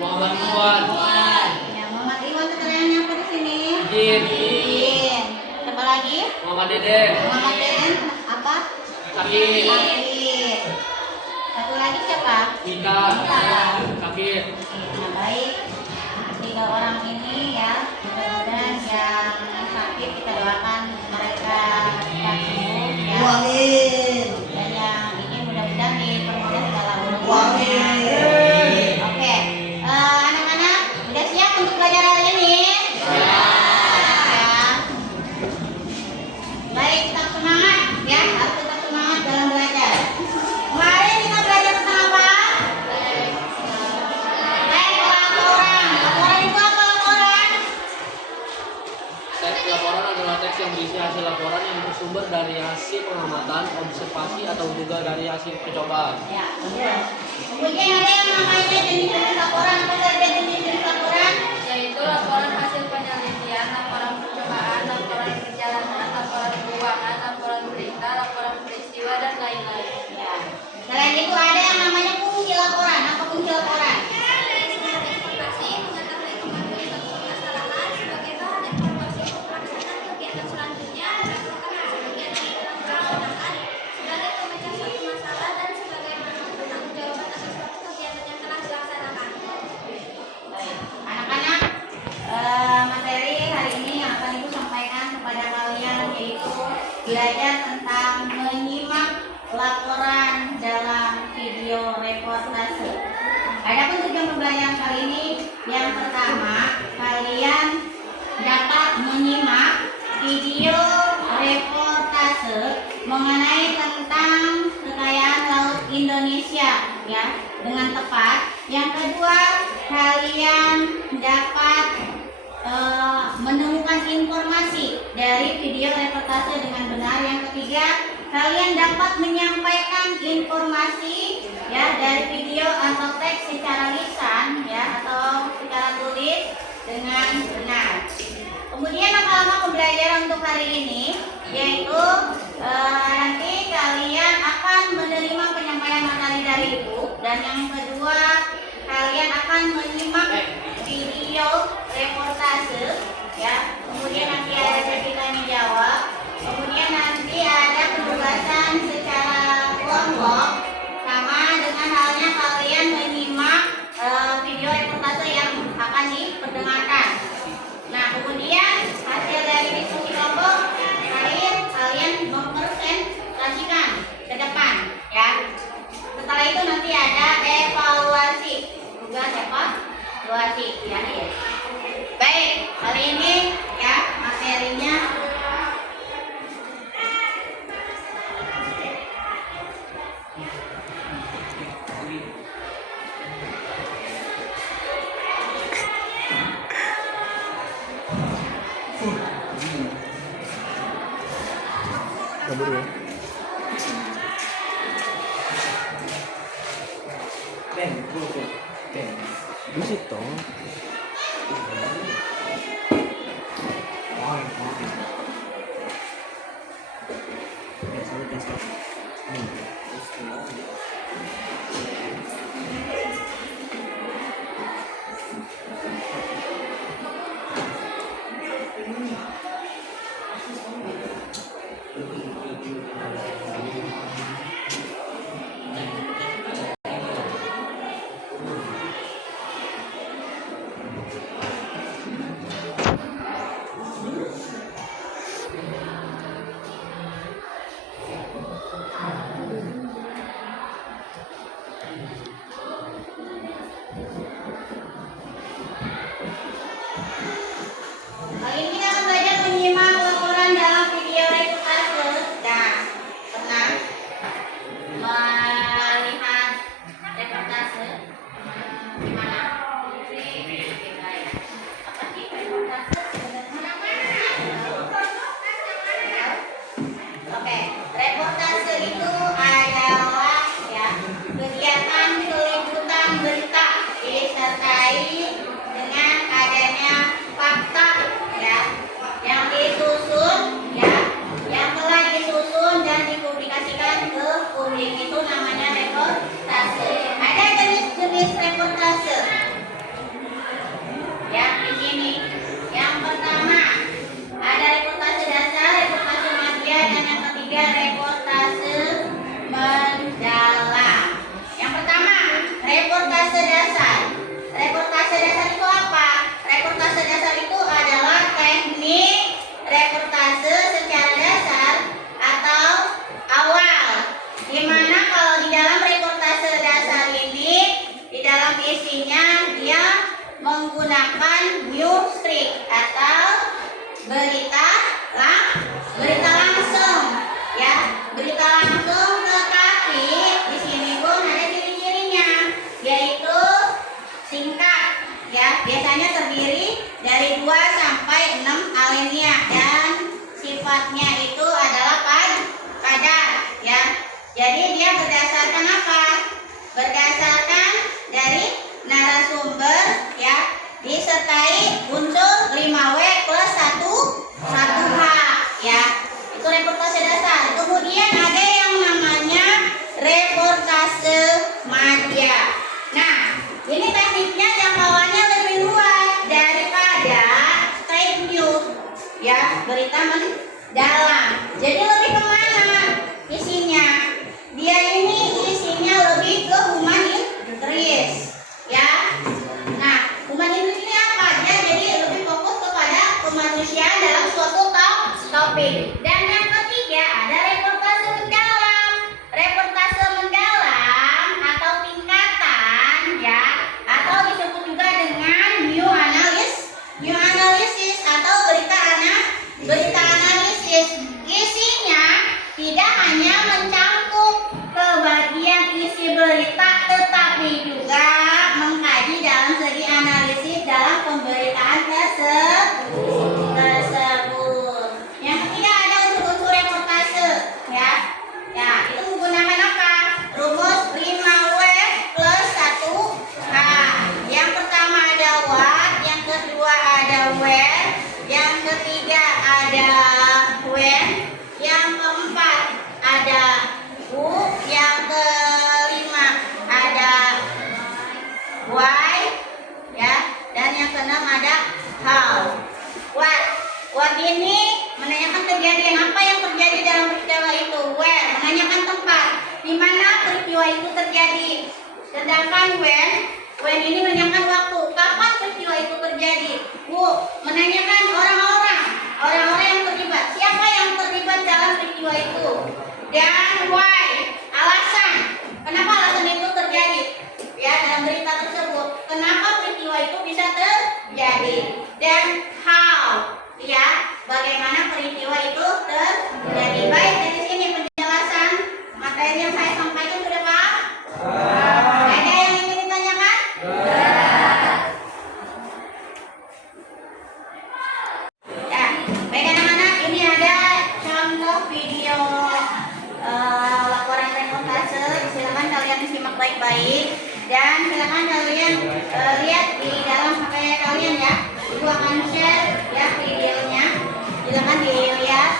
Muhammad Iwan. Ya, Muhammad Iwan keterangannya apa di sini? Izin. Siapa lagi? Muhammad Deden. Muhammad Deden apa? Sakit. Sakit. Satu lagi siapa? Ika. Sakit. Nah, baik. Tiga orang ini ya, mudah-mudahan yang sakit kita doakan mereka cepat sembuh ya. Dan yang ini mudah-mudahan dipermudah segala urusannya. Oke, anak-anak udah siap untuk belajar hari ini? Siap. Ya. Baik, tetap semangat ya, harus tetap semangat dalam belajar. Kemarin kita belajar tentang apa? Laporan itu apa laporan? Teks laporan adalah teks yang berisi hasil laporan yang bersumber dari hasil pengamatan, observasi atau juga dari hasil percobaan. Ya, betul. Kemudian ada yang namanya jenis-jenis laporan. Apa saja jenis-jenis laporan? Yaitu laporan hasil penelitian, laporan percobaan, laporan perjalanan, laporan keuangan, laporan berita, laporan peristiwa, dan lain-lain. Ya. Selain itu ada yang namanya fungsi laporan. Apa fungsi laporan? Informasi mengetahui kembali suatu permasalahan sebagai bahan informasi untuk pelaksanaan kegiatan selanjutnya berdasarkan hasil kegiatan yang telah dilaksanakan sebagai pemecah suatu masalah dan sebagai pertanggungjawaban atas suatu kegiatan yang telah dilaksanakan. Baik. Anak-anak, materi hari ini yang akan Ibu sampaikan kepada kalian yaitu belajar tentang menyimak laporan dalam video reportase. Adapun tujuan pembelajaran kali ini yang pertama, kalian dapat menyimak video reportase mengenai tentang kekayaan laut Indonesia ya dengan tepat. Yang kedua, kalian dapat menemukan informasi dari video reportase dengan benar. Yang ketiga, kalian dapat menyampaikan informasi ya dari video atau teks secara lisan ya atau secara tulis dengan benar. Kemudian langkah-langkah pembelajaran untuk hari ini yaitu nanti kalian akan menerima penyampaian materi dari Ibu, dan yang kedua kalian akan menyimak video reportase ya. Kemudian nanti ada sesi tanya jawab. Kemudian nanti ada penugasan secara kelompok sama dengan halnya kalian menyimak video reportase yang akan diperdengarkan. Nah, kemudian hasil dari diskusi kelompok kalian mempresentasikan ke depan ya. Setelah itu nanti ada evaluasi. Tugas evaluasi ya. Baik, kali ini ya materinya Buset dong. menggunakan news streak atau berita langsung, ya, berita langsung. Tetapi di sini Bun ada ciri-cirinya, yaitu singkat, ya, biasanya terdiri dari 2 sampai 6 alinea dan sifatnya itu adalah padat, ya. Jadi dia berdasarkan apa? Berdasarkan dari narasumber, ya, disertai unsur 5W plus 1H, ya. Itu reportase dasar. Kemudian ada yang namanya reportase madya. Nah, ini tekniknya jangkauannya lebih luas daripada straight news, ya, berita mendalam. Jadi lebih kemana isinya? Dia ini isinya lebih ke human interest, ya. Nah, human interest ini apa? Dia jadi lebih fokus kepada kemanusiaan dalam suatu topik. Dan yang ketiga ada reportase mendalam. Reportase mendalam atau tingkatan, ya, atau disebut juga dengan new analysis atau berita analisis. Isinya tidak hanya mencangkup ke bagian isi berita, tetapi juga mengkaji dalam segi analisis dalam pemberitaan tersebut. Yang ketiga ada unsur-unsur reportase, ya. Ya, itu menggunakan apa? Rumus 5W plus 1H. Yang pertama ada what, yang kedua ada where, yang ketiga ada when, yang keempat ada who, yang kelima ada why, ya, dan yang keenam ada how. What ini menanyakan kejadian, apa yang terjadi dalam peristiwa itu. Where menanyakan tempat di mana peristiwa itu terjadi. Sedangkan when ini menanyakan waktu, kapan peristiwa itu terjadi. Who menanyakan orang-orang yang terlibat, siapa yang terlibat dalam peristiwa itu. Dan why, alasan, kenapa alasan itu terjadi, ya, dalam berita tersebut, kenapa peristiwa itu bisa terjadi. Dan how, ya, bagaimana peristiwa itu terjadi. Baik, dari sini penjelasan materi yang saya sampaikan sudah paham? Ada yang ingin ditanyakan? Ya, baik anak-anak, ini ada contoh video laporan reportase. Silakan kalian simak baik-baik dan silakan kalian lihat di dalam HP kalian, ya. Ibu akan share, ya, videonya. Silakan dilihat.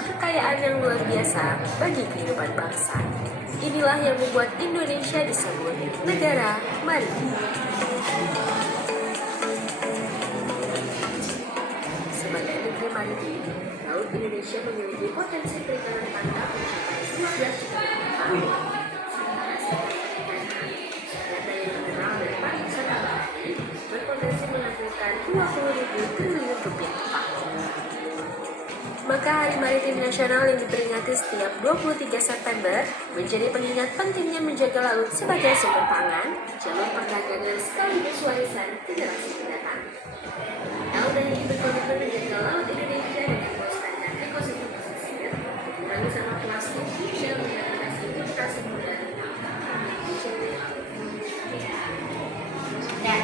Kekayaan yang luar biasa bagi kehidupan bangsa. Inilah yang membuat Indonesia disebut negara maritim. Sebagai negeri maritim, Laut Indonesia memiliki potensi perikanan tangkap mencapai 12 juta ton. Data yang mineral dan pariwisata bahari berpotensi menghasilkan 20.000 triliun rupiah per tahun. Maka Hari Maritim Nasional yang diperingati setiap 23 September menjadi pengingat pentingnya menjaga laut sebagai sumber pangan, jalur perdagangan sekaligus warisan generasi mendatang. Tahun ini berkomitmen menjaga laut Indonesia dengan melestarikan ekosistem pesisir, mengurangi sampah plastik, dan mengatasi inflasi mudah Dan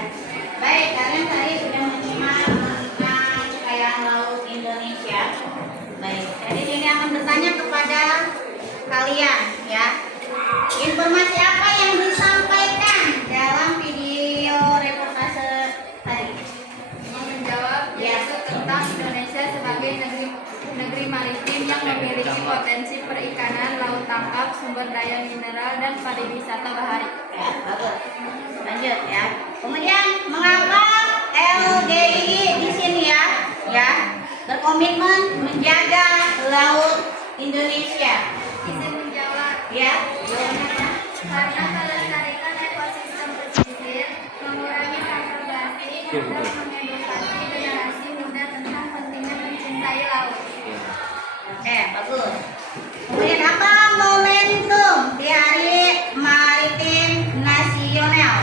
baik, kalian tadi sudah menyimak tentang kekayaan laut Indonesia. Baik, jadi ini akan bertanya kepada kalian, ya. Informasi apa yang disampaikan dalam video reportase tadi? Menjawab, yaitu tentang Indonesia sebagai negeri maritim yang memiliki potensi perikanan, laut tangkap, sumber daya mineral, dan pariwisata bahari. Ya, bagus. Lanjut, ya. Kemudian mengapa LDII di sini, ya, berkomitmen menjaga laut Indonesia? Izin menjawab, Ya. karena melestarikan ekosistem pesisir yang dapat mengedukasi generasi muda tentang pentingnya mencintai laut. Bagus. Kemudian apa momentum di Hari Maritim Nasional?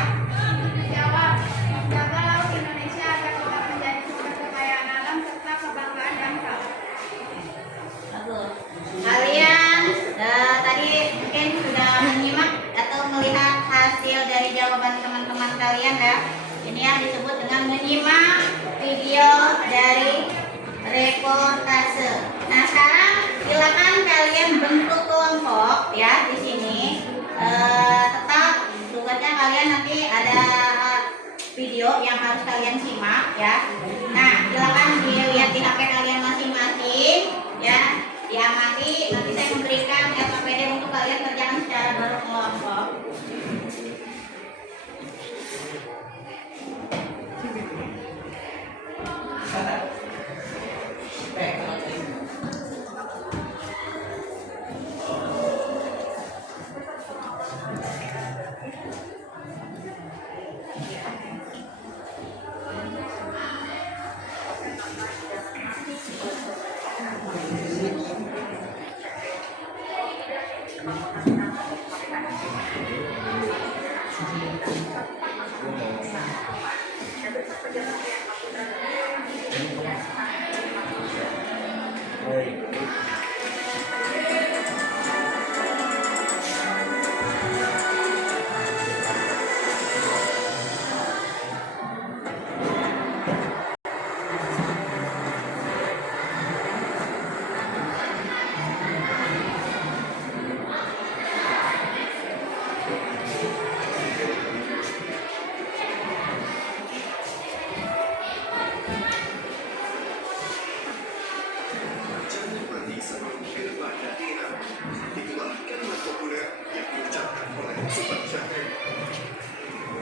Jawab, menjaga laut Indonesia agar tetap menjadi sumber kekayaan alam serta kebanggaan bangsa. Bagus. Kalian tadi mungkin sudah menyimak atau melihat hasil dari jawaban teman-teman kalian ya. Ini yang disebut dengan menyimak video dari reportase. Nah, sekarang silakan kalian bentuk kelompok ya di sini. Tetap tugasnya kalian nanti ada video yang harus kalian simak ya. Nah, silakan dilihat di HP kalian masing-masing ya. Diamati, nanti saya memberikan SKPD untuk kalian kerjakan secara berkelompok.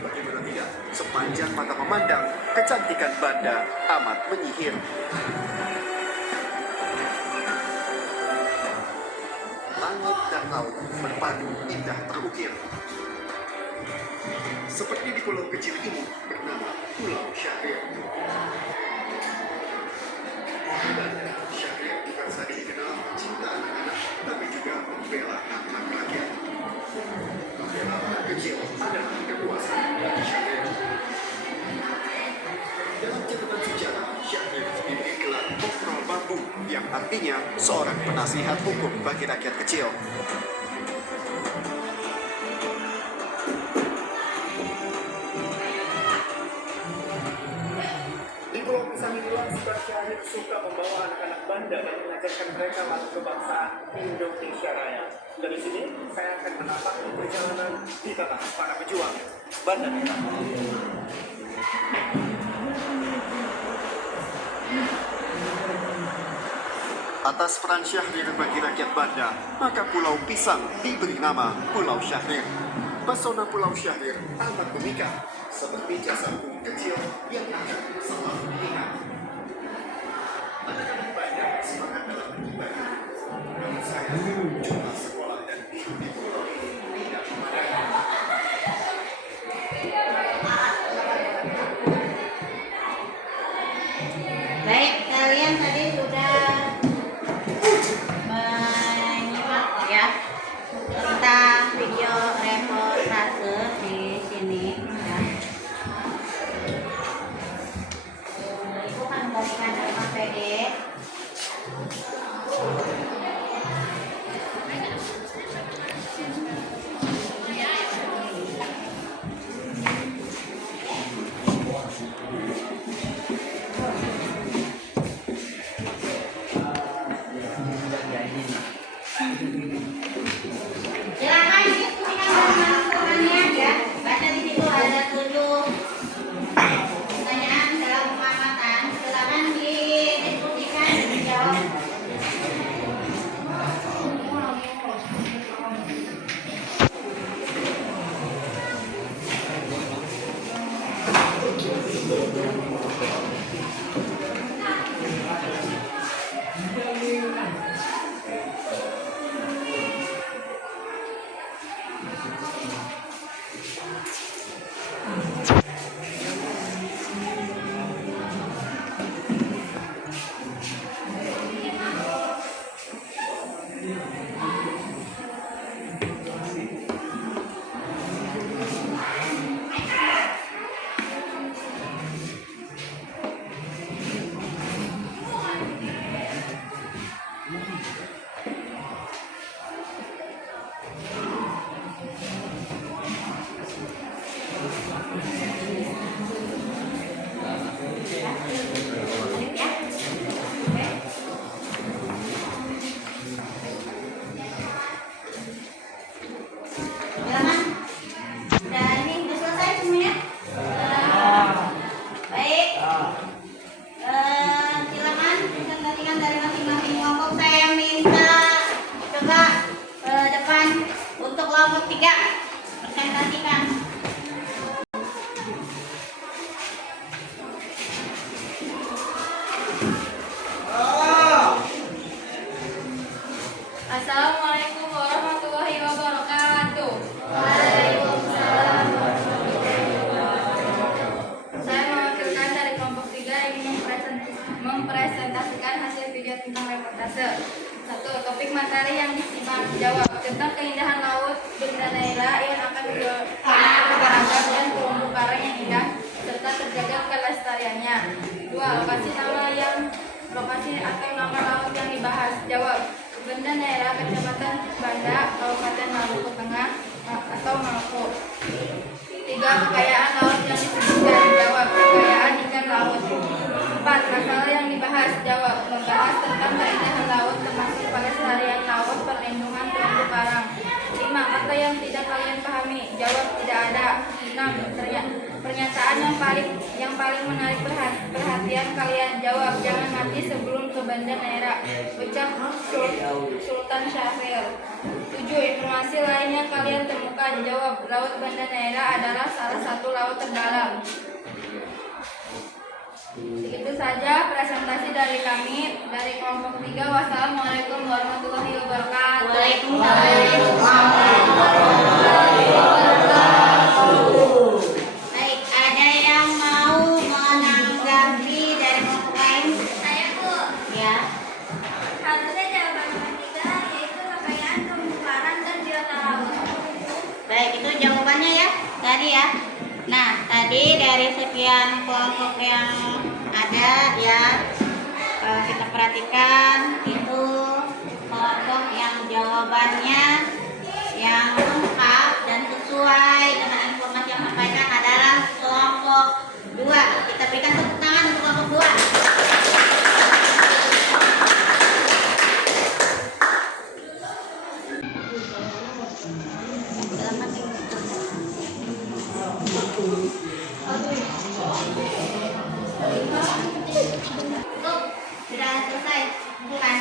Bagaimana tidak, sepanjang mata memandang, kecantikan Banda amat menyihir. Langit dan laut berpadu indah terukir. Seperti di pulau kecil ini bernama Pulau Syahrir. Banda Syahrir bukan saja dikenal cinta anak-anak, tapi juga membela anak rakyat. Membela anak kecil adalah kekuasaan bagi Syahrir. Dalam catatan sejarah, Syahrir diberi gelar Kopral Bambu, yang artinya seorang penasihat hukum bagi rakyat kecil. Di Pulau Pisang inilah Subang Syahrir suka membawa anak-anak Banda dan mengajarkan mereka lagu kebangsaan Indonesia Raya. Dari sini, saya akan menatap perjalanan di tanah para pejuang Banda. Atas peran Syahrir bagi rakyat Banda, maka Pulau Pisang diberi nama Pulau Syahrir. Pesona Pulau Syahrir amat memikat, seperti jasa hukum kecil yang akan selalu diingat. Anak-anak Banda semangat dalam beribadah. Namun saya, jumlah sekolah dan hidup di pulau ini tidak memadai. Baik, kalian tadi sudah menyimak ya tentang video reportase di sini ya. Ibu kan memberikan SKPD. Silakan diskusikan dengan temannya ya. Baca di situ ada 7 pertanyaan dalam pengamatan. Silakan didiskusikan dan dijawab. Alif ya. Oke. Silakan. Udah ini udah selesai semuanya? Baik. Silakan presentasikan dari masing-masing kelompok. Saya minta coba depan untuk kelompok 3 presentasikan. Assalamualaikum warahmatullahi wabarakatuh. Saya mewakilkan dari kelompok 3 ingin mempresentasikan hasil video tentang reportase. 1. Topik materi yang disimak. Jawab tentang keindahan laut Banda Neira yang akan beragam dan terumbu karang yang indah serta terjaga kelestariannya. 2. Lokasi atau nama laut yang dibahas. Jawab Banda Neira, Kecamatan Banda, Kabupaten Maluku Tengah atau Maluku. 3. Kekayaan laut yang disebutkan. Jawab kekayaan ikan laut. 4. Masalah yang dibahas. Jawab membahas tentang keindahan laut termasuk pelestarian laut, perlindungan terumbu karang. 5. Kata yang tidak kalian pahami. Jawab tidak ada. 6. Pernyataan yang paling menarik perhatian kalian. Jawab jangan mati sebelum ke Banda Neira. Ucap Sultan Syahrir. 7. Informasi lain yang kalian temukan. Jawab Laut Banda Neira adalah salah satu laut terdalam. Begitu saja presentasi dari kami dari kelompok 3. Wassalamualaikum warahmatullahi wabarakatuh. Waalaikumsalam. Baik, ada yang mau menanggapi dari kelompok lain? Saya Bu, Ya. harusnya jawaban nomor 3 yaitu kekayaan terumbu karang dan biota laut. Baik, itu jawabannya ya tadi ya. Nah, tadi dari sekian kelompok yang ada ya, kalau kita perhatikan itu kelompok yang jawabannya yang lengkap dan sesuai dengan informasi yang disampaikan adalah kelompok 2. Kita berikan tepuk tangan untuk kelompok 2. Cukup, sudah selesai. Bukan.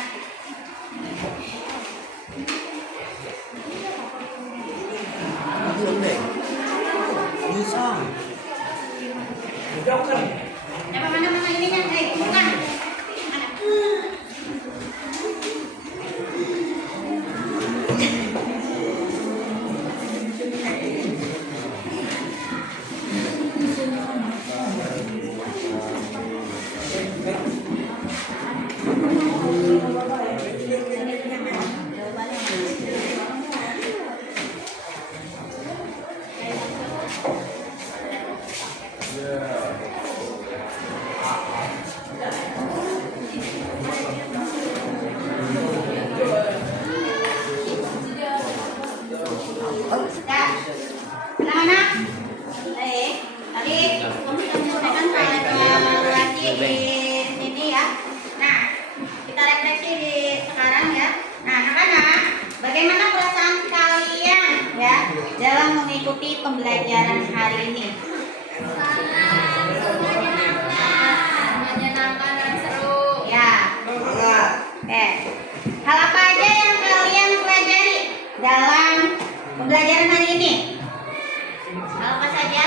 Coba mana ininya? Bukan. Mana? Anak-anak, tadi kamu sudah menyelesaikan evaluasi di sini ya. Nah, kita refleksi di sekarang ya. Nah, anak-anak, bagaimana perasaan kalian ya dalam mengikuti pembelajaran hari ini? Menyenangkan dan seru. Ya. Oke. Hal apa aja yang kalian pelajari dalam pembelajaran hari ini? Hal apa saja?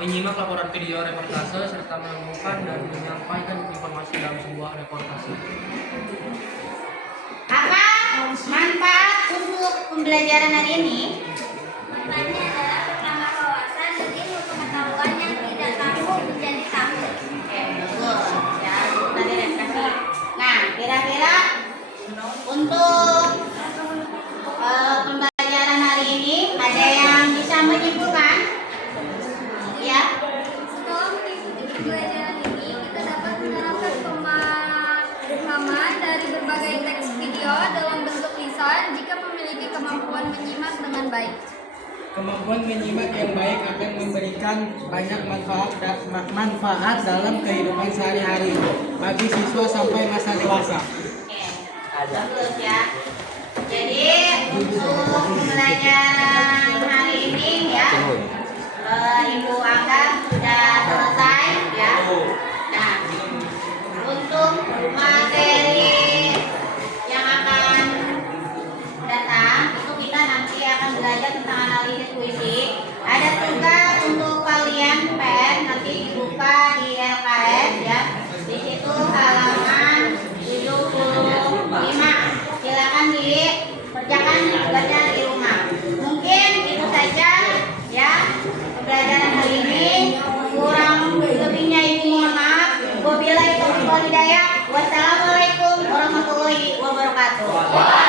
Menyimak laporan video reportase serta menemukan dan menyampaikan informasi dalam sebuah reportase. Apa manfaat untuk pembelajaran hari ini? Manfaatnya adalah menambah wawasan dan ilmu pengetahuan yang tidak tahu menjadi tahu. Oke, bagus. Ya, tadi refleksi. Nah, kira-kira untuk pembelajaran hari ini ada yang bisa menyimpulkan? Ya. Setelah mengikuti pembelajaran ini, kita dapat menerapkan pemahaman dari berbagai teks video dalam bentuk lisan jika memiliki kemampuan menyimak dengan baik. Kemampuan menyimak yang baik akan memberikan memberikan banyak manfaat dalam kehidupan sehari-hari bagi siswa sampai masa dewasa. Bagus ya. Jadi untuk pembelajaran hari ini ya, Ibu anggap sudah selesai ya. Nah, untuk materi yang akan datang itu kita nanti akan belajar tentang analisis puisi. Ada tugas untuk kalian pen nanti dibuka di LKS ya. Di situ halaman 75. Silakan dikerjakan tugasnya di rumah. Mungkin itu saja ya pembelajaran hari ini. Kurang lebihnya ibu mohon maaf. Wabillahi taufiq wal hidayah. Wassalamualaikum warahmatullahi wabarakatuh.